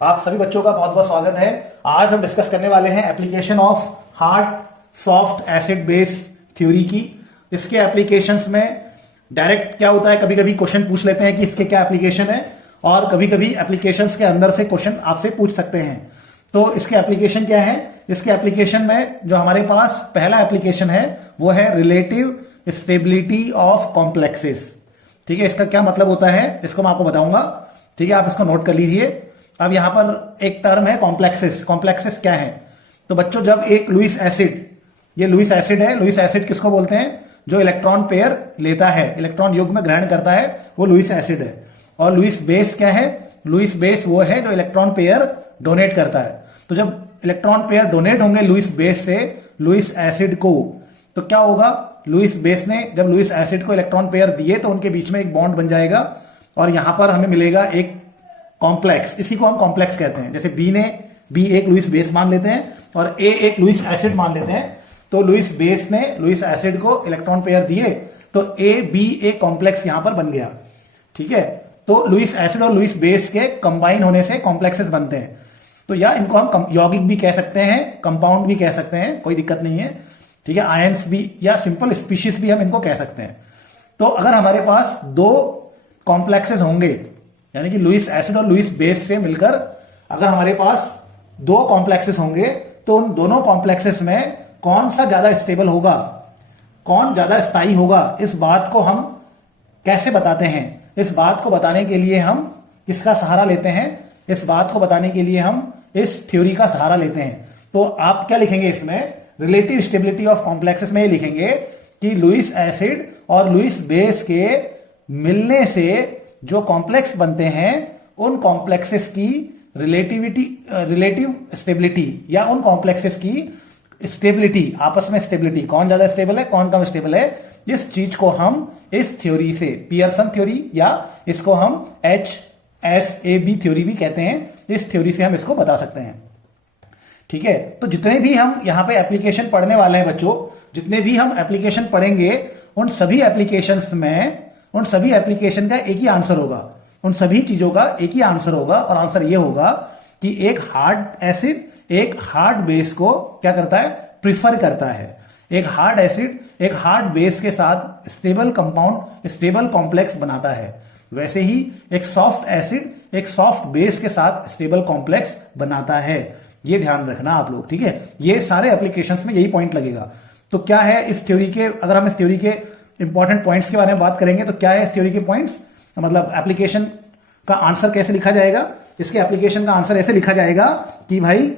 आप सभी बच्चों का बहुत बहुत स्वागत है। आज हम डिस्कस करने वाले हैं application of hard soft acid base theory की। इसके एप्लीकेशंस में डायरेक्ट क्या होता है, कभी कभी क्वेश्चन पूछ लेते हैं कि इसके क्या एप्लीकेशन है, और कभी कभी एप्लीकेशंस के अंदर से क्वेश्चन आपसे पूछ सकते हैं। तो इसके एप्लीकेशन क्या है? इसके एप्लीकेशन में जो हमारे पास पहला एप्लीकेशन है वो है रिलेटिव स्टेबिलिटी ऑफ कॉम्प्लेक्सेस। ठीक है, इसका क्या मतलब होता है इसको मैं आपको बताऊंगा। ठीक है, आप इसको नोट कर लीजिए। अब यहां पर एक टर्म है कॉम्प्लेक्सेस। कॉम्प्लेक्सेस क्या है? तो बच्चों, जब एक लुईस एसिड, ये लुईस एसिड है, लुईस एसिड किसको बोलते हैं? जो इलेक्ट्रॉन पेयर लेता है, इलेक्ट्रॉन युग्म ग्रहण करता है, वो लुईस एसिड है। और लुईस बेस क्या है? लुईस बेस वो है जो इलेक्ट्रॉन पेयर डोनेट करता है। तो जब इलेक्ट्रॉन पेयर डोनेट होंगे लुईस बेस से लुईस एसिड को, तो क्या होगा? लुईस बेस ने जब लुईस एसिड को इलेक्ट्रॉन पेयर दिए तो उनके बीच में एक बॉन्ड बन जाएगा और यहां पर हमें मिलेगा एक कॉम्प्लेक्स। इसी को हम कॉम्प्लेक्स कहते हैं। जैसे बी एक लुईस बेस मान लेते हैं और ए एक लुईस एसिड मान लेते हैं। तो लुईस बेस ने लुईस एसिड को इलेक्ट्रॉन पेयर दिए तो ए बी एक कॉम्प्लेक्स यहां पर बन गया। ठीक है, तो लुईस एसिड और लुईस बेस के कंबाइन होने से कॉम्प्लेक्सेस बनते हैं। तो या इनको हम यौगिक भी कह सकते हैं, कंपाउंड भी कह सकते हैं, कोई दिक्कत नहीं है। ठीक है, आयंस भी या सिंपल स्पीशीज भी हम इनको कह सकते हैं। तो अगर हमारे पास दो कॉम्प्लेक्सेस होंगे, यानी कि लुईस एसिड और लुईस बेस से मिलकर अगर हमारे पास दो कॉम्प्लेक्सेस होंगे, तो उन दोनों कॉम्प्लेक्सेस में कौन सा ज्यादा स्टेबल होगा, कौन ज्यादा स्थायी होगा, इस बात को हम कैसे बताते हैं? इस बात को बताने के लिए हम किसका सहारा लेते हैं? इस बात को बताने के लिए हम इस थ्योरी का सहारा लेते हैं। तो आप क्या लिखेंगे इसमें? रिलेटिव स्टेबिलिटी ऑफ कॉम्प्लेक्सेस में लिखेंगे कि लुईस एसिड और लुईस बेस के मिलने से जो कॉम्प्लेक्स बनते हैं उन कॉम्प्लेक्सेस की रिलेटिव स्टेबिलिटी या उन कॉम्प्लेक्सेस की स्टेबिलिटी, आपस में स्टेबिलिटी, कौन ज्यादा स्टेबल है कौन कम स्टेबल है, इस चीज को हम इस थ्योरी से, पियर्सन थ्योरी या इसको हम HSAB थ्योरी भी कहते हैं, इस थ्योरी से हम इसको बता सकते हैं। ठीक है, तो जितने भी हम यहां पे एप्लीकेशन पढ़ने वाले हैं बच्चों, जितने भी हम एप्लीकेशन पढ़ेंगे उन सभी एप्लीकेशंस में, उन सभी एप्लीकेशन का एक ही आंसर होगा, उन सभी चीजों का एक ही आंसर होगा। और आंसर यह होगा कि एक हार्ड एसिड एक हार्ड बेस को क्या करता है? प्रिफर करता है। एक हार्ड एसिड एक हार्ड बेस के साथ स्टेबल कंपाउंड, स्टेबल कॉम्प्लेक्स बनाता है। वैसे ही एक सॉफ्ट एसिड एक सॉफ्ट बेस के साथ स्टेबल कॉम्प्लेक्स बनाता है। ये ध्यान रखना आप लोग। ठीक है, ये सारे एप्लीकेशंस में यही पॉइंट लगेगा। तो क्या है इस थ्योरी के, अगर हम इस थ्योरी के इंपॉर्टेंट पॉइंट्स के बारे में बात करेंगे तो क्या है इस थ्योरी के पॉइंट्स, मतलब एप्लीकेशन का आंसर कैसे लिखा जाएगा? इसके एप्लीकेशन का आंसर ऐसे लिखा जाएगा कि भाई,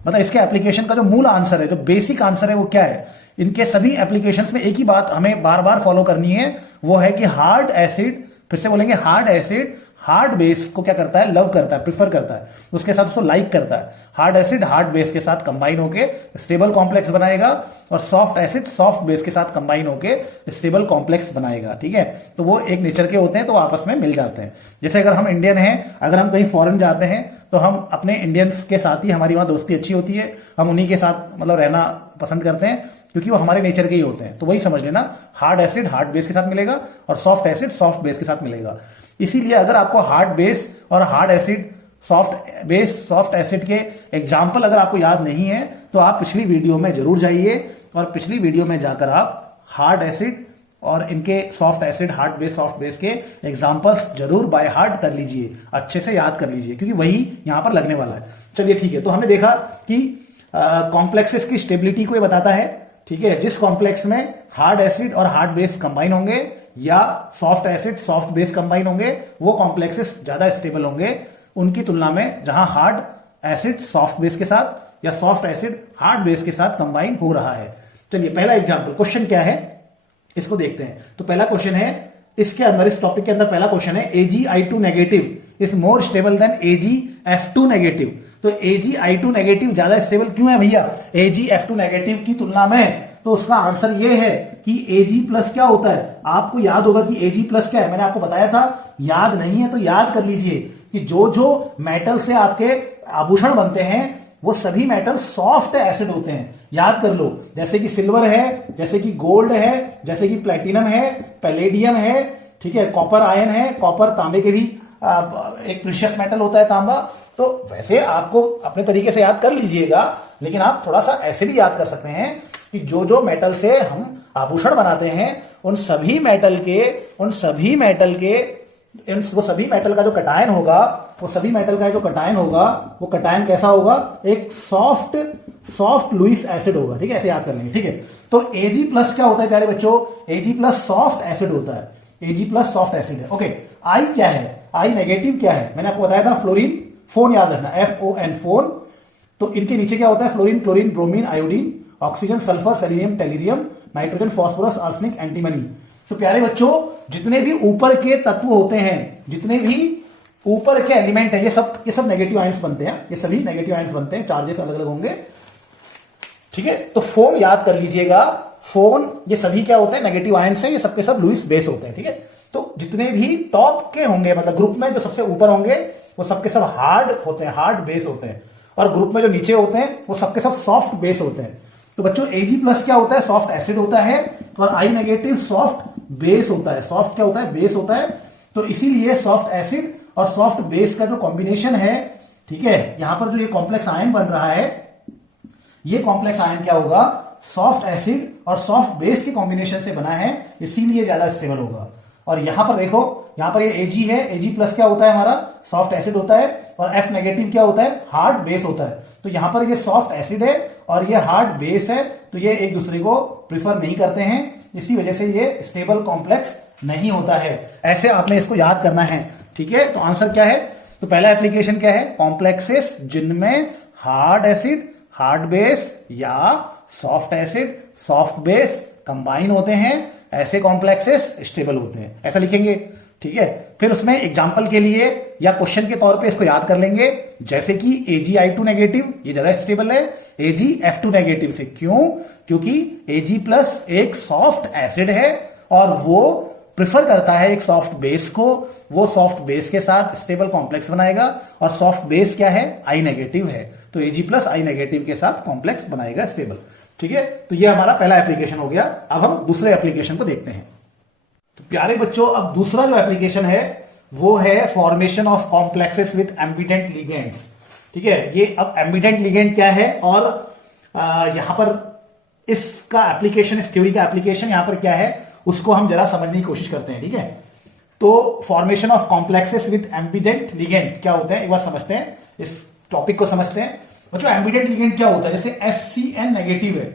मतलब इसके एप्लीकेशन का जो मूल आंसर है, जो बेसिक आंसर है, वो क्या है? इनके सभी एप्लीकेशंस में एक ही बात हमें बार बार फॉलो करनी है, वो है कि हार्ड एसिड, फिर से बोलेंगे, हार्ड एसिड हार्ड बेस को क्या करता है? लव करता है, प्रिफर करता है, उसके साथ उसको लाइक करता है। हार्ड एसिड हार्ड बेस के साथ कंबाइन होके स्टेबल कॉम्प्लेक्स बनाएगा और सॉफ्ट एसिड सॉफ्ट बेस के साथ कंबाइन होके स्टेबल कॉम्प्लेक्स बनाएगा। ठीक है, तो वो एक नेचर के होते हैं, तो आपस में मिल जाते हैं। जैसे अगर हम इंडियन हैं, अगर हम कहीं फॉरेन जाते हैं तो हम अपने इंडियंस के साथ ही, हमारी वहां दोस्ती अच्छी होती है, हम उन्हीं के साथ मतलब रहना पसंद करते हैं क्योंकि वो हमारे नेचर के ही होते हैं। तो वही समझ लेना, हार्ड एसिड हार्ड बेस के साथ मिलेगा और सॉफ्ट एसिड सॉफ्ट बेस के साथ मिलेगा। इसीलिए अगर आपको हार्ड बेस और hard acid, soft base soft acid के एग्जाम्पल अगर आपको याद नहीं है तो आप पिछली वीडियो में जरूर जाइए और पिछली वीडियो में जाकर आप हार्ड एसिड और इनके soft acid hard base soft base के एग्जाम्पल्स जरूर बाय हार्ट कर लीजिए, अच्छे से याद कर लीजिए, क्योंकि वही यहां पर लगने वाला है। चलिए ठीक है, तो हमने देखा कि कॉम्प्लेक्सेस की स्टेबिलिटी को ये बताता है। ठीक है, जिस कॉम्प्लेक्स में हार्ड एसिड और हार्ड बेस कंबाइन होंगे या soft acid soft base combine होंगे, वो कॉम्प्लेक्सेस ज्यादा स्टेबल होंगे उनकी तुलना में जहां हार्ड एसिड सॉफ्ट बेस के साथ या सॉफ्ट एसिड हार्ड बेस के साथ कंबाइन हो रहा है। चलिए पहला एग्जांपल, क्वेश्चन क्या है इसको देखते हैं। तो पहला क्वेश्चन है, इसके अंदर, इस टॉपिक के अंदर पहला क्वेश्चन है, AgI2 negative is more stable then AgF2 negative. तो AgI2 नेगेटिव ज्यादा स्टेबल क्यों है भैया AgF2 नेगेटिव की तुलना में? तो उसका आंसर ये है कि Ag प्लस क्या होता है? आपको याद होगा कि Ag प्लस क्या है, मैंने आपको बताया था। याद नहीं है तो याद कर लीजिए कि जो जो मेटल से आपके आभूषण बनते हैं वो सभी मेटल सॉफ्ट एसिड होते हैं। याद कर लो, जैसे कि सिल्वर है, जैसे कि गोल्ड है, जैसे कि प्लेटिनम है, पैलेडियम है, ठीक है, कॉपर आयन है, कॉपर तांबे के भी एक प्रीशियस मेटल होता है तांबा। तो वैसे आपको अपने तरीके से याद कर लीजिएगा, लेकिन आप थोड़ा सा ऐसे भी याद कर सकते हैं कि जो जो मेटल से हम आभूषण बनाते हैं वो सभी मेटल का जो कटायन होगा, वो कटायन कैसा होगा, एक सॉफ्ट लुईस एसिड होगा। ठीक है, ऐसे याद कर लेंगे। ठीक है, तो Ag प्लस क्या होता है प्यारे बच्चों, Ag प्लस सॉफ्ट एसिड होता है, Ag प्लस सॉफ्ट एसिड है। ओके, I क्या है, I नेगेटिव क्या है, मैंने आपको बताया था फ्लोरीन, फोन याद रखना, FON फोन। तो इनके नीचे क्या होता है, fluorine, chlorine, bromine, iodine, oxygen, sulphur, selenium, tellurium, nitrogen, phosphorus, arsenic, antimony. तो प्यारे बच्चों जितने भी ऊपर के तत्व होते हैं, जितने भी ऊपर के एलिमेंट है, ये सब नेगेटिव आयंस बनते हैं, ये सभी नेगेटिव आयंस बनते हैं, चार्जेस अलग अलग होंगे। ठीक है, तो फोन याद कर लीजिएगा, फोन ये सभी क्या होते हैं, नेगेटिव आयंस हैं, ये सबके सब लुईस बेस होते हैं। ठीक है, तो जितने भी टॉप के होंगे, मतलब ग्रुप में जो सबसे ऊपर होंगे वो सबके सब हार्ड होते हैं, हार्ड बेस होते हैं, और ग्रुप में जो नीचे होते हैं वो सबके सब सॉफ्ट बेस होते हैं। तो बच्चों Ag प्लस क्या होता है, सॉफ्ट एसिड होता है, और I नेगेटिव सॉफ्ट बेस होता है। सॉफ्ट क्या होता है, बेस होता है। तो इसीलिए सॉफ्ट एसिड और सॉफ्ट बेस का जो कॉम्बिनेशन है, ठीक है, यहां पर जो ये कॉम्प्लेक्स आयन बन रहा है, ये कॉम्प्लेक्स आयन क्या होगा, सॉफ्ट एसिड और सॉफ्ट बेस के कॉम्बिनेशन से बना है, इसीलिए ज्यादा स्टेबल होगा। और यहां पर देखो, यहां पर ये Ag है, Ag प्लस क्या होता है हमारा, सॉफ्ट एसिड होता है, और F नेगेटिव क्या होता है, हार्ड बेस होता है। तो यहां पर ये सॉफ्ट एसिड है और ये हार्ड बेस है, तो ये एक दूसरे को प्रिफर नहीं करते हैं, इसी वजह से ये स्टेबल कॉम्प्लेक्स नहीं होता है। ऐसे आपने इसको याद करना है। ठीक है, तो आंसर क्या है, तो पहला एप्लीकेशन क्या है, कॉम्प्लेक्सेस जिनमें हार्ड एसिड, हार्ड बेस या soft acid, soft base combine होते हैं, ऐसे कॉम्प्लेक्सेस स्टेबल होते हैं, ऐसा लिखेंगे। ठीक है, फिर उसमें एग्जांपल के लिए या क्वेश्चन के तौर पे इसको याद कर लेंगे, जैसे कि AgI2 नेगेटिव, ये ज्यादा स्टेबल है AgF2 नेगेटिव से। क्यों, क्योंकि Ag प्लस एक सॉफ्ट एसिड है और वो प्रिफर करता है एक सॉफ्ट बेस को, वो सॉफ्ट बेस के साथ स्टेबल कॉम्प्लेक्स बनाएगा, और सॉफ्ट बेस क्या है, I नेगेटिव है, तो Ag प्लस I नेगेटिव के साथ कॉम्प्लेक्स बनाएगा स्टेबल। ठीक है, तो ये हमारा पहला एप्लीकेशन हो गया। अब हम दूसरे एप्लीकेशन को देखते हैं। तो प्यारे बच्चों, अब दूसरा जो एप्लीकेशन है वो है formation of complexes with ambient ligands. ठीक है, ये अब एम्बिडेंट लिगेंड क्या है, और यहां पर इसका एप्लीकेशन, इस थ्योरी का एप्लीकेशन यहां पर क्या है, उसको हम जरा समझने की कोशिश करते हैं। ठीक है, तो formation of complexes with ambient ligand क्या होता है, एक बार समझते हैं, इस टॉपिक को समझते हैं। बच्चों एम्बिडेंट लिगेंड क्या होता है, जैसे HCN नेगेटिव है,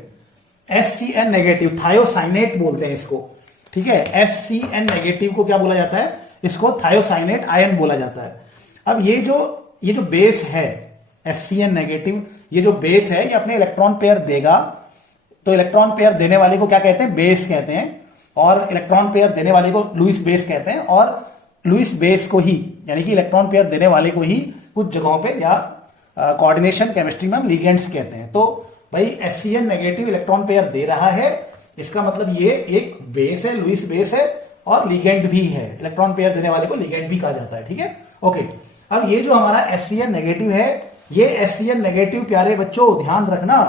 HCN नेगेटिव थायोसाइनेट बोलते हैं इसको। ठीक है, HCN नेगेटिव को क्या बोला जाता है, इसको थायोसाइनेट आयन बोला जाता है। अब ये जो बेस है HCN नेगेटिव, ये जो बेस है, ये अपने इलेक्ट्रॉन पेयर देगा, तो इलेक्ट्रॉन पेयर देने वाले को क्या कहते हैं, बेस कहते हैं, और इलेक्ट्रॉन पेयर देने वाले को लुईस बेस कहते हैं, और लुईस बेस को ही, यानी कि इलेक्ट्रॉन पेयर देने वाले को ही कुछ जगहों पे या कोऑर्डिनेशन केमिस्ट्री में हम लिगेंड्स कहते हैं। तो भाई HCN नेगेटिव इलेक्ट्रॉन पेयर दे रहा है, इसका मतलब ये एक बेस है, लुईस बेस है, और लिगेंड भी है, इलेक्ट्रॉन पेयर देने वाले को लिगेंड भी कहा जाता है। ठीक है, ओके। अब ये जो हमारा HCN नेगेटिव है, ये HCN नेगेटिव प्यारे बच्चों ध्यान रखना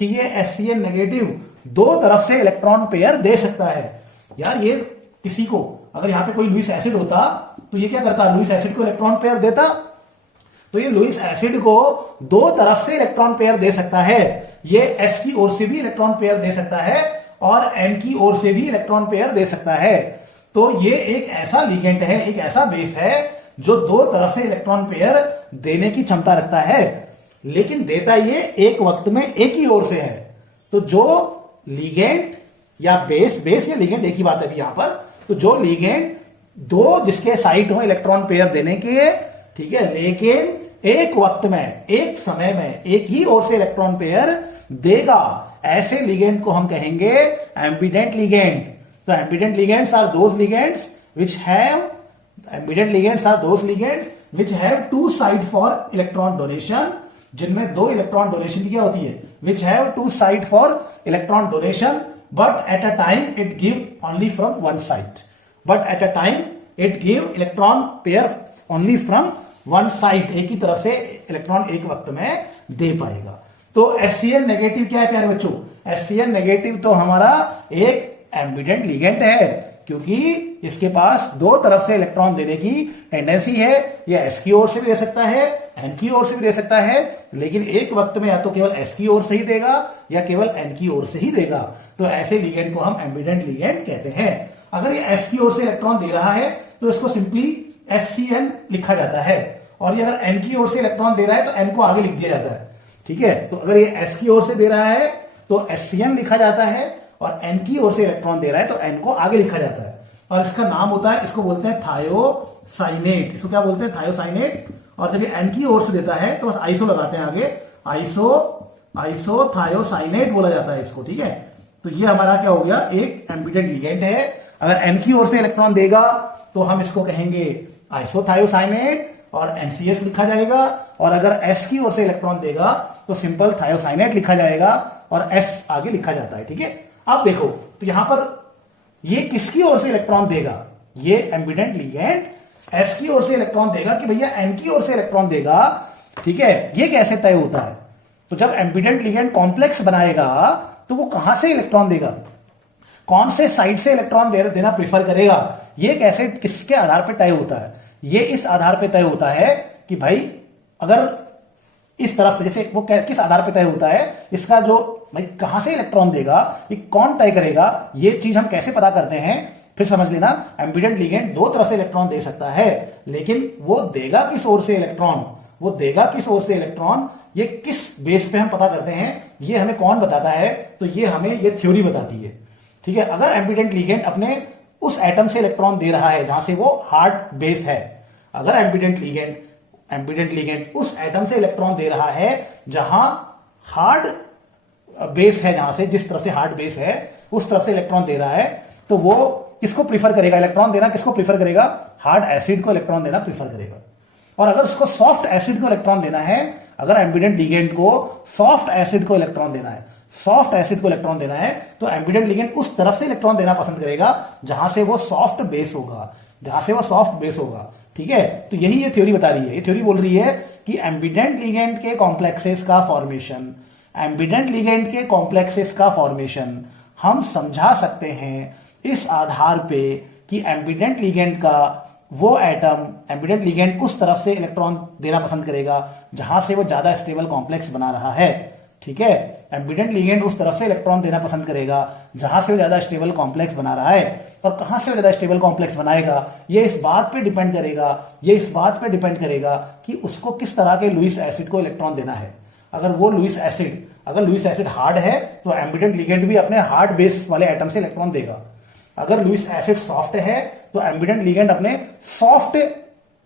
कि ये HCN नेगेटिव दो तरफ से इलेक्ट्रॉन पेयर दे सकता है। यार ये किसी को, अगर यहां पे कोई लुईस एसिड होता तो ये क्या करता, लुईस एसिड को इलेक्ट्रॉन पेयर देता, तो ये लुईस एसिड को दो तरफ से इलेक्ट्रॉन पेयर दे सकता है, ये S की ओर से भी इलेक्ट्रॉन पेयर दे सकता है और N की ओर से भी इलेक्ट्रॉन पेयर दे सकता है। तो ये एक ऐसा लिगेंड है, एक ऐसा बेस है जो दो तरफ से इलेक्ट्रॉन पेयर देने की क्षमता रखता है, लेकिन देता ये एक वक्त में एक ही ओर से है। तो जो लिगेंड या बेस या लिगेंड एक ही बात है अभी यहां पर, तो जो लिगेंड दो जिसके साइड हो इलेक्ट्रॉन पेयर देने के, ठीक है, लेकिन एक वक्त में, एक समय में एक ही ओर से इलेक्ट्रॉन पेयर देगा, ऐसे लिगेंड को हम कहेंगे एम्बिडेंट लिगेंड। तो ambident ligands are those ligands which have, ambident ligands are those ligands which have two side for electron donation, जिनमें दो इलेक्ट्रॉन डोनेशन की क्या होती है, which have two side for electron donation, but at a time it give only from one side, but at a time it give electron pair only from one side, एक ही तरफ से electron एक वक्त में दे पाएगा। तो HCN नेगेटिव क्या है प्यारे बच्चों, HCN नेगेटिव तो हमारा एक एम्बिडेंट लिगेंड है, क्योंकि इसके पास दो तरफ से इलेक्ट्रॉन देने की टेंडेंसी है। ये एस की ओर से भी दे सकता है, एन की ओर से भी दे सकता है, लेकिन एक वक्त में या तो केवल एस की ओर से ही देगा या केवल एन की ओर से ही देगा। तो ऐसे लिगेंड को हम एम्बिडेंट लिगेंड कहते हैं। अगर ये एस की ओर से इलेक्ट्रॉन दे रहा है तो इसको सिंपली SCN लिखा जाता है, और ये अगर एन की ओर से इलेक्ट्रॉन दे रहा है तो एन को आगे लिख दिया जाता है। ठीक है, तो अगर ये एस की ओर से दे रहा है तो SCN लिखा जाता है, और एन की ओर से इलेक्ट्रॉन दे रहा है तो एन को आगे लिखा जाता है। और इसका नाम होता है, इसको बोलते हैं थायोसाइनेट। इसको क्या बोलते हैं? थायोसाइनेट। और जब ये एन की ओर से देता है तो बस आइसो लगाते हैं आगे, आइसोथायोसाइनेट बोला जाता है इसको। ठीक है, तो ये हमारा क्या हो गया? एक एम्बिडेंट लिगेंड है। अगर एन की ओर से इलेक्ट्रॉन देगा तो हम इसको कहेंगे आइसोथायोसाइनेट और NCS लिखा जाएगा, और अगर एस की ओर से इलेक्ट्रॉन देगा तो सिंपल थायोसाइनेट लिखा जाएगा और एस आगे लिखा जाता है। ठीक है, अब देखो तो यहां पर ये किसकी ओर से इलेक्ट्रॉन देगा? ये एम्बिडेंट लिगेंड एस की ओर से इलेक्ट्रॉन देगा कि भैया एन की ओर से इलेक्ट्रॉन देगा। ठीक है, ये कैसे तय होता है? तो जब एम्बिडेंट लिगेंड कॉम्प्लेक्स बनाएगा तो वो कहां से इलेक्ट्रॉन देगा, कौन से साइड से इलेक्ट्रॉन देना प्रीफर करेगा, ये कैसे किसके आधार पर तय होता है? ये इस आधार पर तय होता है कि भाई अगर इस तरफ से, जैसे वो किस आधार पर तय होता है, इसका जो भाई कहां से इलेक्ट्रॉन देगा ये कौन तय करेगा, ये चीज हम कैसे पता करते हैं? फिर समझ लेना, एम्बिडेंट लिगेंड दो तरफ से इलेक्ट्रॉन दे सकता है, लेकिन वो देगा किस ओर से इलेक्ट्रॉन, वो देगा किस ओर से इलेक्ट्रॉन, ये किस बेस पे हम पता करते हैं, ये हमें कौन बताता है? तो ये हमें ये थ्योरी बताती है। ठीक है, अगर एम्बिडेंट लिगेंड अपने उस एटम से इलेक्ट्रॉन दे रहा है जहां से वो हार्ड बेस है, अगर एम्बिडेंट लिगेंड उस एटम से इलेक्ट्रॉन दे रहा है जहां हार्ड बेस है, जहां से जिस तरफ से हार्ड बेस है उस तरफ से इलेक्ट्रॉन दे रहा है, तो वो किसको प्रीफर करेगा? इलेक्ट्रॉन देना किसको प्रीफर करेगा? हार्ड एसिड को इलेक्ट्रॉन देना प्रीफर करेगा। और अगर उसको सॉफ्ट एसिड को इलेक्ट्रॉन देना है, अगर एम्बिडेंट लिगेंड को सॉफ्ट एसिड को इलेक्ट्रॉन देना है, तो एम्बिडेंट लिगेंड उस तरफ से इलेक्ट्रॉन देना पसंद करेगा जहां से वो सॉफ्ट बेस होगा। ठीक है, तो यही ये थ्योरी बता रही है। ये थ्योरी बोल रही है कि एम्बिडेंट लिगेंड के कॉम्प्लेक्सेस का फॉर्मेशन हम समझा सकते हैं इस आधार पे कि एम्बिडेंट लिगेंड उस तरफ से इलेक्ट्रॉन देना पसंद करेगा जहां से वो ज्यादा स्टेबल कॉम्प्लेक्स बना रहा है। ठीक है, एम्बिडेंट लिगेंड उस तरफ से इलेक्ट्रॉन देना पसंद करेगा जहां से वो ज्यादा स्टेबल कॉम्प्लेक्स बना रहा है, और कहां से वो ज्यादा स्टेबल कॉम्प्लेक्स बनाएगा ये इस बात पे डिपेंड करेगा कि उसको किस तरह के लुईस एसिड को इलेक्ट्रॉन देना है। अगर लुईस एसिड हार्ड है तो एम्बिडेंट लिगेंड भी अपने हार्ड बेस वाले एटम से इलेक्ट्रॉन देगा। अगर लुईस एसिड सॉफ्ट है तो एम्बिडेंट लिगेंड अपने सॉफ्ट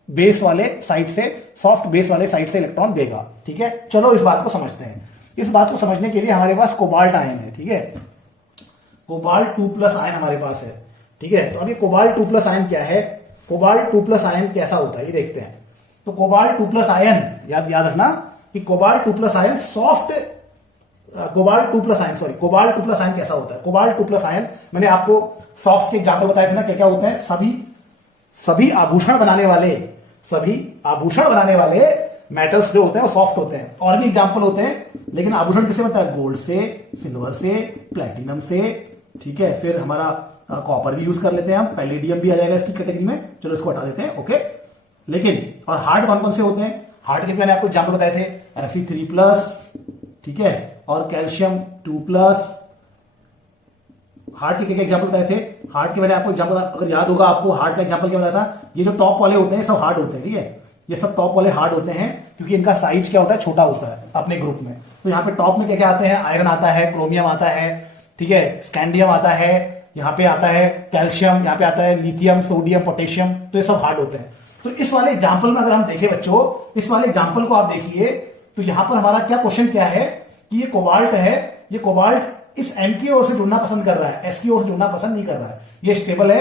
बेस वाले साइड से इलेक्ट्रॉन देगा। ठीक है, चलो इस बात को समझते हैं। इस बात को समझने के लिए हमारे पास कोबाल्ट आयन है। ठीक है, कोबाल्ट 2+ आयन हमारे पास है। ठीक है, तो अब ये कोबाल्ट 2+ आयन क्या है, कोबाल्ट 2+ आयन कैसा होता है ये देखते हैं। तो कोबाल्ट 2+ आयन याद रखना कि कोबाल्ट 2+ आयन कोबाल्ट 2+ आयन कैसा होता है। कोबाल्ट 2+ आयन मैंने आपको सॉफ्ट के एग्जाम्पल बताए थे ना, क्या क्या होते हैं? सभी आभूषण बनाने वाले मेटल्स जो होते हैं वो सॉफ्ट होते हैं। और भी एग्जाम्पल होते हैं, लेकिन आभूषण किससे बनता है? गोल्ड से, सिल्वर से, प्लेटिनम से। ठीक है, फिर हमारा कॉपर भी यूज कर लेते हैं हम, पैलेडियम भी आ जाएगा इसकी कैटेगरी में। चलो इसको हटा देते हैं। ओके, लेकिन और हार्ड कौन से होते हैं? हार्ड के मैंने आपको एग्जाम्पल बताए थे, Fe3+, ठीक है, और कैल्शियम 2+। हार्ड के एग्जाम्पल बताए थे? हार्ड के मैंने आपको एग्जाम्पल, अगर याद होगा आपको, हार्ड का एग्जाम्पल क्या बताया था? ये जो टॉप वाले होते हैं सब हार्ड होते हैं। ठीक है, ये सब टॉप वाले हार्ड होते हैं क्योंकि इनका साइज क्या होता है? छोटा होता है अपने ग्रुप में। तो यहाँ पे टॉप में क्या क्या आते हैं? आयरन आता है, क्रोमियम आता है, ठीक है, स्कैंडियम आता है, यहाँ पे आता है कैल्शियम, यहाँ पे आता है लिथियम, सोडियम, पोटेशियम। तो ये सब हार्ड होते हैं। तो इस वाले एग्जाम्पल में अगर हम देखें बच्चों, इस वाले एग्जाम्पल को आप देखिए, तो यहां पर हमारा क्या क्वेश्चन क्या है कि ये कोबाल्ट है, ये कोबाल्ट इस एन की ओर से जुड़ना पसंद कर रहा है, एस की ओर से जुड़ना पसंद नहीं कर रहा है। ये स्टेबल है,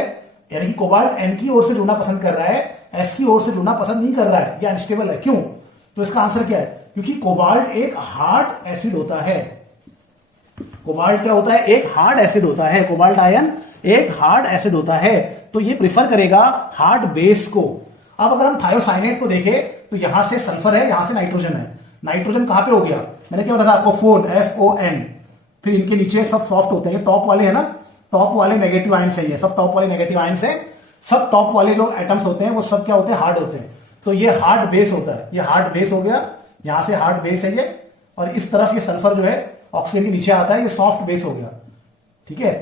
यानी कि कोबाल्ट एन की ओर से जुड़ना पसंद कर रहा है, एस की ओर से जुड़ना पसंद नहीं कर रहा है, ये अनस्टेबल है। क्यों? तो इसका आंसर क्या है? क्योंकि कोबाल्ट एक हार्ड एसिड होता है। कोबाल्ट क्या होता है? एक हार्ड एसिड होता है। कोबाल्ट आयन एक हार्ड एसिड होता है, तो ये प्रिफर करेगा हार्ड बेस को। अब अगर हम थायोसाइनेट को देखें तो यहां से सल्फर है, यहां से नाइट्रोजन है। नाइट्रोजन कहां पे हो गया? मैंने क्या बताया आपको? FON। फिर इनके नीचे सब सॉफ्ट होते हैं, टॉप वाले है ना, टॉप वाले नेगेटिव आयन से, ये सब टॉप वाले नेगेटिव आयन से। सब टॉप वाले जो एटम्स होते हैं वो सब क्या होते हैं, हार्ड होते हैं। तो ये हार्ड बेस होता है, ये हार्ड बेस हो गया, यहां से हार्ड बेस है ये, और इस तरफ ये सल्फर जो है ऑक्सीजन के नीचे आता है, ये सॉफ्ट बेस हो गया। ठीक है,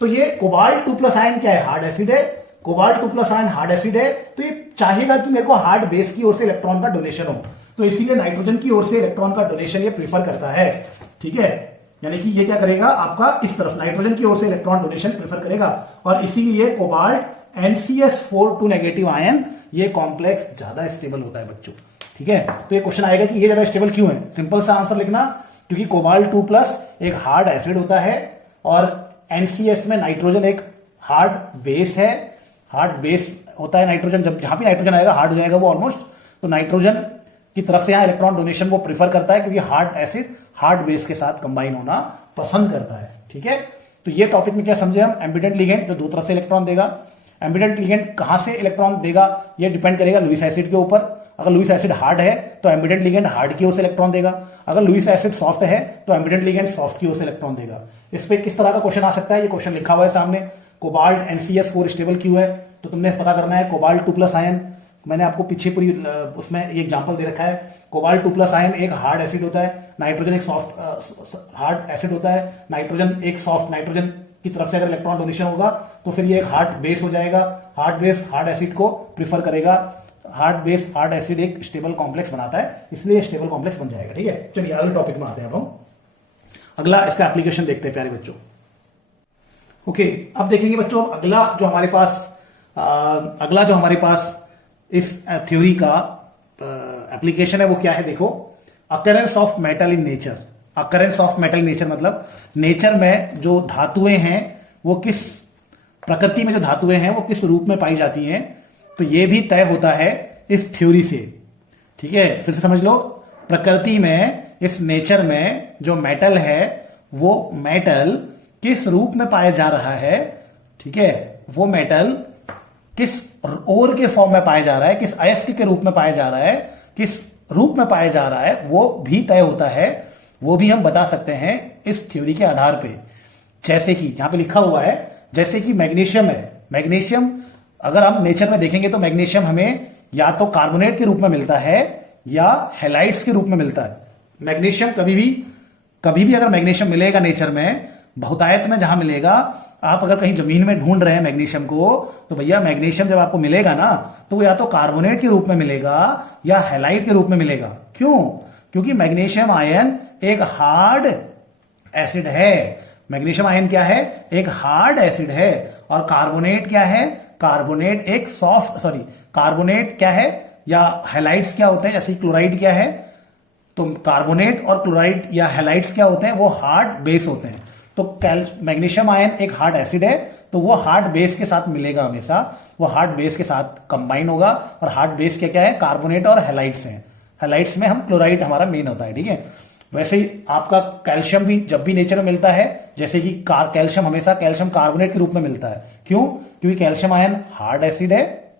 तो ये कोबाल्ट 2+ आयन क्या है, हार्ड एसिड है। कोबाल्ट 2+ आयन हार्ड एसिड है, तो ये चाहेगा कि मेरे को हार्ड बेस की ओर से इलेक्ट्रॉन का डोनेशन हो, तो इसीलिए नाइट्रोजन की ओर से इलेक्ट्रॉन का डोनेशन ये प्रीफर करता है। ठीक है, यानी कि ये क्या करेगा, आपका इस तरफ नाइट्रोजन की ओर से इलेक्ट्रॉन डोनेशन प्रीफर करेगा, और इसीलिए कोबाल्ट NCS4 नेगेटिव आयन ये कॉम्प्लेक्स ज्यादा स्टेबल होता है बच्चों। ठीक है, तो ये क्वेश्चन आएगा कि ये ज्यादा स्टेबल क्यों है, सिंपल सा आंसर लिखना, क्योंकि कोबाल्ट 2+ एक हार्ड एसिड होता है, और NCS में नाइट्रोजन एक हार्ड बेस है। हार्ड बेस होता है नाइट्रोजन, जब जहां भी नाइट्रोजन आएगा हार्ड हो जाएगा वो ऑलमोस्ट, तो नाइट्रोजन की तरफ से यहां इलेक्ट्रॉन डोनेशन वो प्रीफर करता है, क्योंकि हार्ड एसिड हार्ड बेस के साथ कंबाइन होना पसंद करता है। ठीक है, तो ये टॉपिक में क्या समझे हम, एम्बिडेंट लिगेंड जो दो तरफ से इलेक्ट्रॉन देगा। एम्बिडेंट लिगेंड कहां से इलेक्ट्रॉन देगा, ये डिपेंड करेगा लुईस एसिड के ऊपर। अगर लुईस एसिड हार्ड है तो एम्बिडेंट लिगेंड हार्ड की ओर से इलेक्ट्रॉन देगा, अगर लुईस एसिड सॉफ्ट है तो एम्बिडेंट लिगेंड सॉफ्ट की ओर से इलेक्ट्रॉन देगा। इस पे किस तरह का क्वेश्चन आ सकता है, ये क्वेश्चन लिखा हुआ है सामने, कोबाल्ट NCS4 स्टेबल क्यों है, तो तुमने पता करना है कोबाल्ट 2+ आयन, मैंने आपको पीछे पूरी उसमें ये एग्जांपल दे रखा है। कोबाल्ट 2+ आयन एक हार्ड एसिड होता है, नाइट्रोजन एक सॉफ्ट हार्ड एसिड होता है, नाइट्रोजन एक सॉफ्ट, नाइट्रोजन की तरफ से अगर इलेक्ट्रॉन डोनेशन होगा तो फिर ये एक हार्ड बेस हो जाएगा। हार्ड बेस हार्ड एसिड को प्रीफर करेगा, हार्ड बेस हार्ड एसिड एक स्टेबल कॉम्प्लेक्स बनाता है, इसलिए स्टेबल कॉम्प्लेक्स बन जाएगा। ठीक है, चलिए अगले टॉपिक में आते हैं हम, अगला इसका एप्लीकेशन देखते हैं प्यारे बच्चों। ओके, अब देखेंगे बच्चों अगला जो हमारे पास इस थ्योरी का एप्लीकेशन है वो क्या है, देखो, occurrence of metal in nature. Occurrence of metal in nature मतलब नेचर में जो धातुएं हैं वो किस, प्रकृति में जो धातुएं हैं वो किस रूप में पाई जाती हैं, तो ये भी तय होता है इस थ्योरी से। ठीक है, फिर से समझ लो, प्रकृति में इस नेचर में जो मेटल है वो मेटल किस रूप में पाया जा रहा है। ठीक है, वो मेटल किस ओर के फॉर्म में पाया जा रहा है, किस अयस्क के रूप में पाया जा रहा है, किस रूप में पाया जा रहा है, वो भी तय होता है, वो भी हम बता सकते हैं इस थ्योरी के आधार पे। जैसे कि यहां पे लिखा हुआ है, जैसे कि मैग्नीशियम है, मैग्नीशियम अगर हम नेचर में देखेंगे तो मैग्नीशियम हमें या तो कार्बोनेट के रूप में मिलता है या हैलाइड्स के रूप में मिलता है। मैग्नीशियम कभी भी अगर मैग्नीशियम मिलेगा नेचर में, बहुतायत में जहां मिलेगा, आप अगर कहीं जमीन में ढूंढ रहे हैं मैग्नीशियम को, तो भैया मैग्नीशियम जब आपको मिलेगा ना, तो वो या तो कार्बोनेट के रूप में मिलेगा या हैलाइड के रूप में मिलेगा। क्यों? क्योंकि मैग्नीशियम आयन एक हार्ड एसिड है। मैग्नीशियम आयन क्या है? एक हार्ड एसिड है। और कार्बोनेट क्या है? कार्बोनेट एक कार्बोनेट क्या है या हैलाइड्स क्या होते हैं, जैसे क्लोराइड क्या है, तो कार्बोनेट और क्लोराइड या हैलाइड्स क्या होते हैं, वो हार्ड बेस होते हैं। तो मैग्नीशियम आयन एक हार्ड एसिड है, तो वो हार्ड बेस के साथ मिलेगा हमेशा, वो हार्ड बेस के साथ कंबाइन होगा। और हार्ड बेस क्या है? कार्बोनेट और हैलाइड्स हैं। हैलाइड्स में हम क्लोराइड हमारा मेन होता है। ठीक है, वैसे ही आपका कैल्शियम भी जब भी नेचर में मिलता है, जैसे कि कैल्शियम हमेशा कैल्शियम कार्बोनेट के रूप में मिलता है। क्यों? क्योंकि कैल्शियम आयन हार्ड एसिड है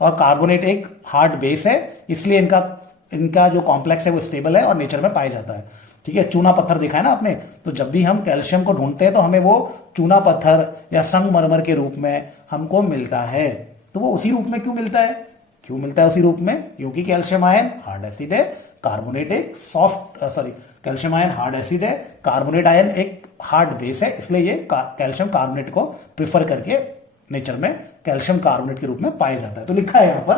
और कार्बोनेट एक हार्ड बेस है, इसलिए इनका जो कॉम्प्लेक्स है वो स्टेबल है और नेचर में पाया जाता है। ठीक है, चूना पत्थर देखा है ना आपने, तो जब भी हम कैल्शियम को ढूंढते हैं तो हमें वो चूना पत्थर या संगमरमर के रूप में हमको मिलता है। तो वो उसी रूप में क्यों मिलता है? क्यों मिलता है उसी रूप में? क्योंकि कैल्शियम आयन हार्ड एसिड है, कार्बोनेट एक कैल्शियम आयन हार्ड एसिड है, कार्बोनेट आयन एक हार्ड बेस है, इसलिए ये कैल्शियम कार्बोनेट को प्रिफर करके नेचर में कैल्शियम कार्बोनेट के रूप में पाया जाता है। तो लिखा है यहां पर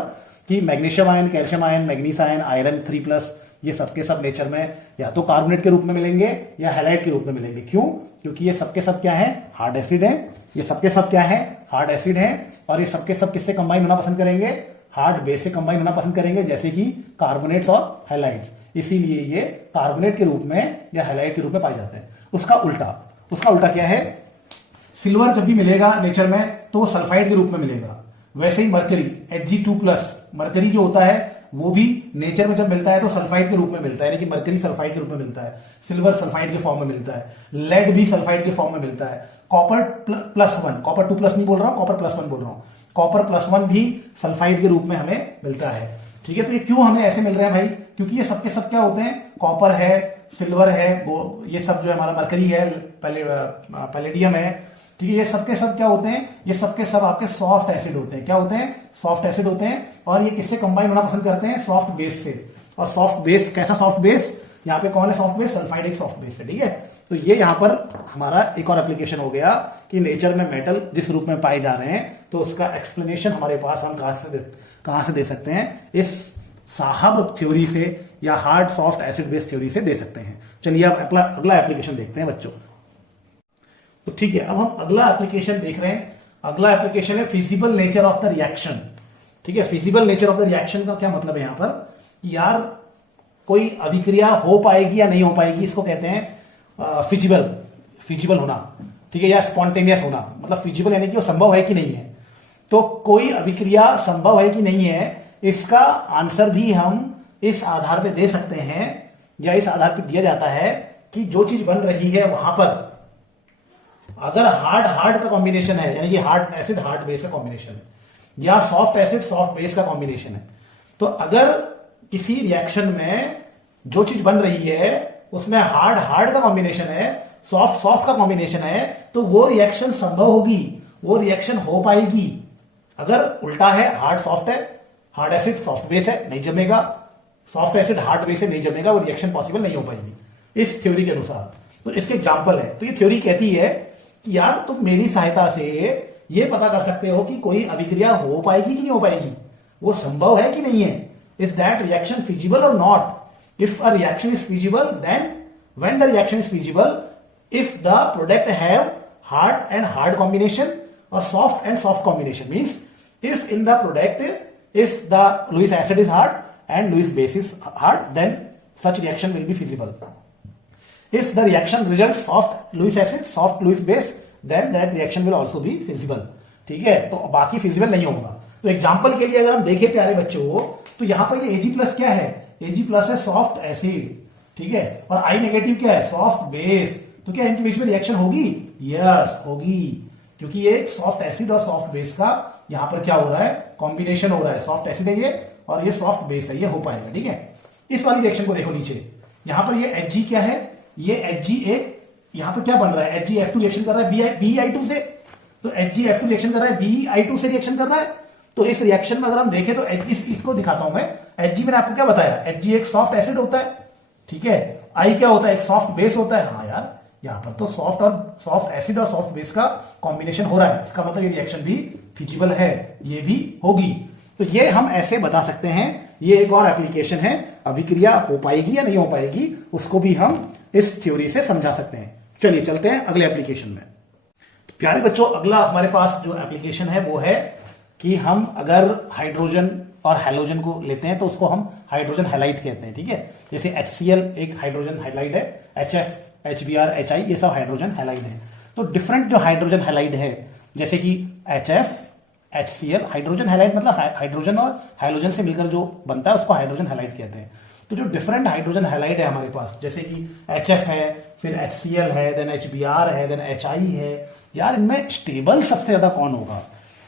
कि magnesium ion, calcium ion, manganese ion, iron 3+, ये सबके सब नेचर में या तो कार्बोनेट के रूप में मिलेंगे या हैलाइड के रूप में मिलेंगे। क्यों? क्योंकि ये सबके सब क्या है? हार्ड एसिड है। ये सबके सब क्या है? हार्ड एसिड है। और ये सबके सब किससे कंबाइन होना पसंद करेंगे? हार्ड बेस से कंबाइन होना पसंद करेंगे, जैसे कि कार्बोनेट्स और हैलाइड्स। इसीलिए ये कार्बोनेट के रूप में या हैलाइड के रूप में पाए जाते हैं। उसका उल्टा क्या है? सिल्वर जब भी मिलेगा नेचर में तो वो सल्फाइड के रूप में मिलेगा। वैसे ही मरकरी Hg2+, मरकरी जो होता है वो भी नेचर में जब मिलता है तो सल्फाइड के रूप में मिलता है, यानी कि मरकरी सल्फाइड के रूप में मिलता है। सिल्वर सल्फाइड के फॉर्म में मिलता है। लेड भी सल्फाइड के फॉर्म में मिलता है। कॉपर +1, कॉपर 2+ नहीं बोल रहा हूं, कॉपर +1 बोल रहा हूं। कॉपर +1 भी सल्फाइड के रूप में हमें मिलता है। ठीक है, तो ये क्यों हमें ऐसे मिल रहे हैं भाई? क्योंकि ये सबके सब क्या होते हैं? कॉपर है, सिल्वर है, ये सब जो हमारा मरकरी है, पैलेडियम है, ठीक है, ये सबके सब क्या होते हैं, ये सबके सब आपके सॉफ्ट एसिड होते हैं। क्या होते हैं, सॉफ्ट एसिड होते हैं। और ये किससे कंबाइन होना पसंद करते हैं, सॉफ्ट बेस से। और सॉफ्ट बेस कैसा सॉफ्ट बेस, यहाँ पे कौन है सॉफ्ट बेस, सल्फाइड एक सॉफ्ट बेस है। ठीक है, तो ये यहाँ पर हमारा एक और एप्लीकेशन हो गया कि नेचर में मेटल जिस रूप में पाए जा रहे हैं, तो उसका एक्सप्लेनेशन हमारे पास हम कहां से दे सकते हैं, इस साहब थ्योरी से या hard soft acid base theory से दे सकते हैं। चलिए अब अगला एप्लीकेशन देखते हैं बच्चों। तो ठीक है, अब हम अगला एप्लीकेशन देख रहे हैं। अगला एप्लीकेशन है feasible nature of the reaction. ठीक है, feasible nature of the reaction का क्या मतलब है यहां पर कि यार कोई अभिक्रिया हो पाएगी या नहीं हो पाएगी, इसको कहते हैं फिजिबल होना। ठीक है, या स्पॉन्टेनियस होना। मतलब फिजिबल यानी कि वो संभव है कि नहीं है। तो कोई अभिक्रिया संभव है कि नहीं है, इसका आंसर भी हम इस आधार पे दे सकते हैं, या इस आधार पे दिया जाता है कि जो चीज बन रही है वहां पर अगर हार्ड का कॉम्बिनेशन है, यानी कि हार्ड एसिड हार्ड बेस का कॉम्बिनेशन है, या सॉफ्ट एसिड सॉफ्ट बेस का कॉम्बिनेशन है, तो अगर किसी रिएक्शन में जो चीज बन रही है उसमें हार्ड का कॉम्बिनेशन है, सॉफ्ट का कॉम्बिनेशन है, तो वो रिएक्शन संभव होगी, वो रिएक्शन हो पाएगी। अगर उल्टा है, हार्ड सॉफ्ट है, हार्ड एसिड सॉफ्ट बेस है, नहीं जमेगा, सॉफ्ट एसिड हार्ड बेस है, नहीं जमेगा, वो रिएक्शन पॉसिबल नहीं हो पाएगी इस थ्योरी के अनुसार। तो इसके एग्जांपल है। तो ये थ्योरी कहती है कि यार तुम मेरी सहायता से ये पता कर सकते हो कि कोई अभिक्रिया हो पाएगी कि नहीं हो पाएगी, वो संभव है कि नहीं है। इज दैट रिएक्शन फिजिबल और not? If a reaction is feasible, then when the reaction is feasible, if the product have hard and hard combination or soft and soft combination, means if in the product, if the Lewis acid is hard and Lewis base is hard, then such reaction will be feasible. If the reaction results soft Lewis acid, soft Lewis base, then that reaction will also be feasible. ठीक है, तो बाकी feasible नहीं होगा। तो example के लिए अगर हम देखें प्यारे बच्चों, तो यहां पर ये Ag प्लस क्या है, Ag प्लस है सॉफ्ट एसिड। ठीक है, और I नेगेटिव क्या है, सॉफ्ट बेस। तो क्या इनके बीच में रिएक्शन होगी? यस होगी, क्योंकि ये सॉफ्ट एसिड और सॉफ्ट बेस का यहां पर क्या हो रहा है, कॉम्बिनेशन हो रहा है। सॉफ्ट एसिड है ये और ये सॉफ्ट बेस है, ये हो पाएगा। ठीक है, इस वाली रिएक्शन को देखो नीचे, यहां पर ये Hg क्या है, ये Hg एक यहां पर क्या बन रहा है, HgF2 रिएक्शन कर रहा है BeI2 से। तो HgF2 रिएक्शन कर रहा है BeI2 से रिएक्शन कर रहा है। तो इस रिएक्शन में अगर हम देखें तो इसको दिखाता हूं मैं। Hg मैंने आपको क्या बताया, Hg एक सॉफ्ट एसिड होता है। ठीक है, I क्या होता है, एक सॉफ्ट बेस होता है। हाँ यार, यहां पर तो सॉफ्ट एसिड और सॉफ्ट बेस का कॉम्बिनेशन हो रहा है, इसका मतलब ये रिएक्शन भी फिजिबल है, ये भी होगी। तो ये हम ऐसे बता सकते हैं। ये एक और एप्लीकेशन है, अभिक्रिया हो पाएगी या नहीं हो पाएगी उसको भी हम इस थ्योरी से समझा सकते हैं। चलिए चलते हैं अगले एप्लीकेशन में। तो प्यारे बच्चों, अगला हमारे पास जो एप्लीकेशन है वो है कि हम अगर हाइड्रोजन और हैलोजन को लेते हैं तो उसको हम हाइड्रोजन हैलाइड कहते हैं। ठीक है, जैसे HCl एक हाइड्रोजन हैलाइड है, HF, HBr, HI ये सब हाइड्रोजन हैलाइड है। तो डिफरेंट जो हाइड्रोजन हैलाइड है, जैसे कि HF, HCl, हाइड्रोजन हैलाइड मतलब हाइड्रोजन और हैलोजन से मिलकर जो बनता है उसको हाइड्रोजन हैलाइड कहते हैं। तो जो डिफरेंट हाइड्रोजन हैलाइड है हमारे पास, जैसे कि HF है, फिर HCl है, देन HBr है, देन HI है, यार इनमें स्टेबल सबसे ज्यादा कौन होगा?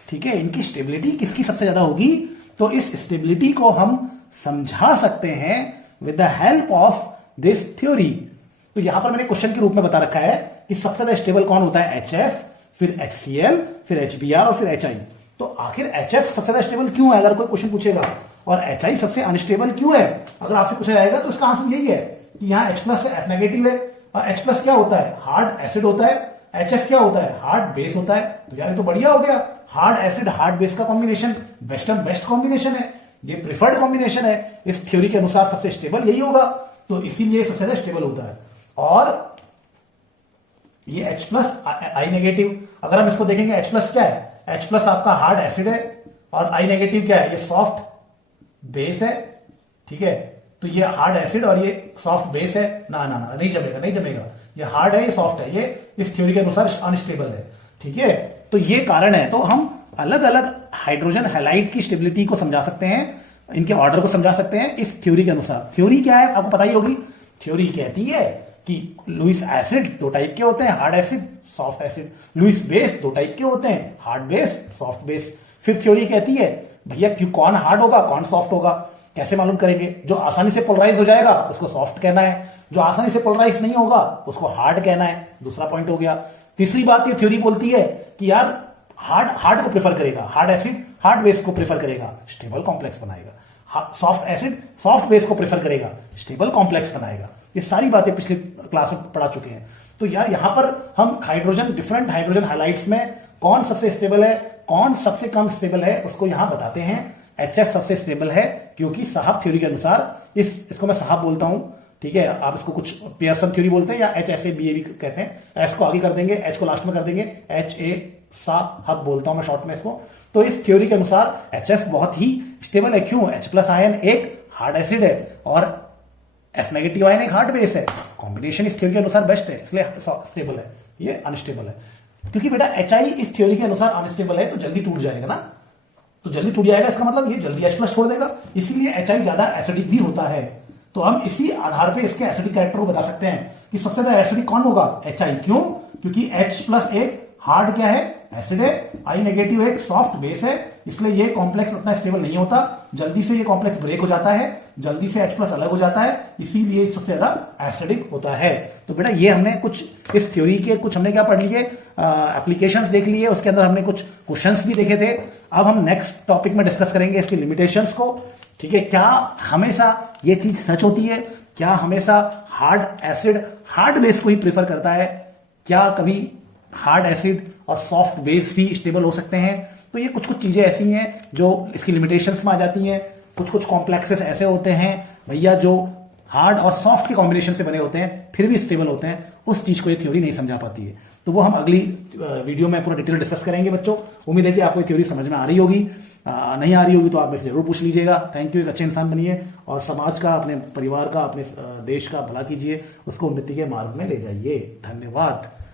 ठीक है, इनकी स्टेबिलिटी किसकी सबसे ज्यादा होगी? तो इस स्टेबिलिटी को हम समझा सकते हैं with the help of this theory. तो यहां पर मैंने क्वेश्चन के रूप में बता रखा है कि सबसे ज्यादा स्टेबल कौन होता है, HF, फिर HCl, फिर HBr और फिर HI। तो आखिर HF सबसे ज्यादा स्टेबल क्यों है, अगर कोई क्वेश्चन पूछेगा, और HI सबसे अनस्टेबल क्यों है अगर आपसे पूछा जाएगा, तो इसका आंसर यही है कि यहाँ H प्लस F नेगेटिव है, और H प्लस क्या होता है, हार्ड एसिड होता है, HF क्या होता है, हार्ड बेस होता है। तो यार ये तो बढ़िया हो गया, हार्ड एसिड हार्ड बेस का कॉम्बिनेशन बेस्ट कॉम्बिनेशन है, ये प्रिफर्ड कॉम्बिनेशन है। इस थ्योरी के अनुसार सबसे स्टेबल यही होगा, तो इसीलिए सबसे ज्यादा स्टेबल होता है। और ये H प्लस I नेगेटिव, अगर हम इसको देखेंगे H प्लस क्या है, H प्लस आपका हार्ड एसिड है, और I नेगेटिव क्या है, ये सॉफ्ट बेस है। ठीक है, तो ये हार्ड एसिड और ये सॉफ्ट बेस है, ना ना ना नहीं जमेगा, नहीं जमेगा, ये हार्ड है, ये सॉफ्ट है, ये इस थ्योरी के अनुसार अनस्टेबल है। ठीक है, तो ये कारण है। तो हम अलग अलग हाइड्रोजन हैलाइड की स्टेबिलिटी को समझा सकते हैं, इनके ऑर्डर को समझा सकते हैं इस थ्योरी के अनुसार। थ्योरी क्या है आपको पता ही होगी, थ्योरी कहती है कि लुईस एसिड दो टाइप के होते हैं, hard acid, soft acid. Lewis base दो टाइप के होते हैं, हार्ड बेस, सॉफ्ट बेस। फिर थ्योरी कहती है भैया क्यों, कौन हार्ड होगा कौन सॉफ्ट होगा, कैसे मालूम करेंगे? जो आसानी से पोलराइज हो जाएगा उसको सॉफ्ट कहना है, जो आसानी से पोलराइज नहीं होगा उसको हार्ड कहना है। दूसरा पॉइंट हो गया। तीसरी बात ये थ्योरी बोलती है कि यार हार्ड को प्रेफर करेगा, हार्ड एसिड हार्ड बेस को प्रेफर करेगा, स्टेबल कॉम्प्लेक्स बनाएगा। सॉफ्ट एसिड सॉफ्ट बेस को प्रेफर करेगा, स्टेबल कॉम्प्लेक्स बनाएगा। ये सारी बातें पिछले क्लास में पढ़ा चुके हैं। तो यार यहां पर हम हाइड्रोजन, डिफरेंट हाइड्रोजन हाइलाइट्स में कौन सबसे स्टेबल है, कौन सबसे कम स्टेबल है, उसको यहां बताते हैं। HF सबसे स्टेबल है, क्योंकि साहब थ्योरी के अनुसार इसको मैं साहब बोलता हूं, ठीक है, आप इसको कुछ पियर्सन थ्योरी बोलते हैं या HSABA भी कहते हैं। एस को आगे कर देंगे, एच को लास्ट में कर देंगे, HA साहब बोलता हूं मैं शॉर्ट में इसको। तो इस थ्योरी के अनुसार HF बहुत ही स्टेबल है। क्यों? H+ आयन एक हार्ड एसिड है और F- आयन एक हार्ड बेस है। कॉम्बिनेशन इस थ्योरी के अनुसार बेस्ट है, इसलिए स्टेबल है। ये अनस्टेबल है, क्योंकि बेटा HI इस थ्योरी के अनुसार अनस्टेबल है, तो जल्दी टूट जाएगा ना, तो जल्दी टूट जाएगा, इसका मतलब ये जल्दी H+ छोड़ देगा, इसीलिए HI ज्यादा एसिडिक भी होता है। तो हम इसी आधार पे इसके एसिडिक कैरेक्टर को बता सकते हैं कि सबसे ज्यादा एसिडिक कौन होगा? HI। क्यों? क्योंकि H+ एक हार्ड क्या है? एसिड है। I- एक सॉफ्ट बेस है, इसलिए ये कॉम्प्लेक्स उतना स्टेबल नहीं होता, जल्दी से ये कॉम्प्लेक्स ब्रेक हो जाता है, जल्दी से H+ अलग हो जाता है, इसीलिए सबसे ज्यादा एसिडिक होता है। तो बेटा ये हमने कुछ इस थ्योरी के कुछ हमने क्या पढ़ लिए, एप्लीकेशंस देख लिए, उसके अंदर हमने कुछ क्वेश्चंस भी देखे थे। अब हम नेक्स्ट टॉपिक में डिस्कस करेंगे इसकी लिमिटेशंस को। ठीक है, क्या हमेशा ये चीज सच होती है? क्या हमेशा हार्ड एसिड हार्ड बेस को ही प्रेफर करता है? क्या कभी हार्ड एसिड और सॉफ्ट बेस भी स्टेबल हो सकते हैं? तो ये कुछ कुछ चीजें ऐसी हैं जो इसकी लिमिटेशंस में आ जाती हैं। कुछ कुछ कॉम्प्लेक्सेस ऐसे होते हैं भैया जो हार्ड और सॉफ्ट के कॉम्बिनेशन से बने होते हैं, फिर भी स्टेबल होते हैं, उस चीज को ये थ्योरी नहीं समझा पाती है। तो वो हम अगली वीडियो में पूरा डिटेल डिस्कस करेंगे बच्चों। उम्मीद है कि आपको थ्योरी समझ में आ रही होगी। नहीं आ रही होगी तो आप मुझसे जरूर पूछ लीजिएगा। Thank you. एक अच्छे इंसान बनिए और समाज का, अपने परिवार का, अपने देश का भला कीजिए, उसको उन्नति के मार्ग में ले जाइए। धन्यवाद।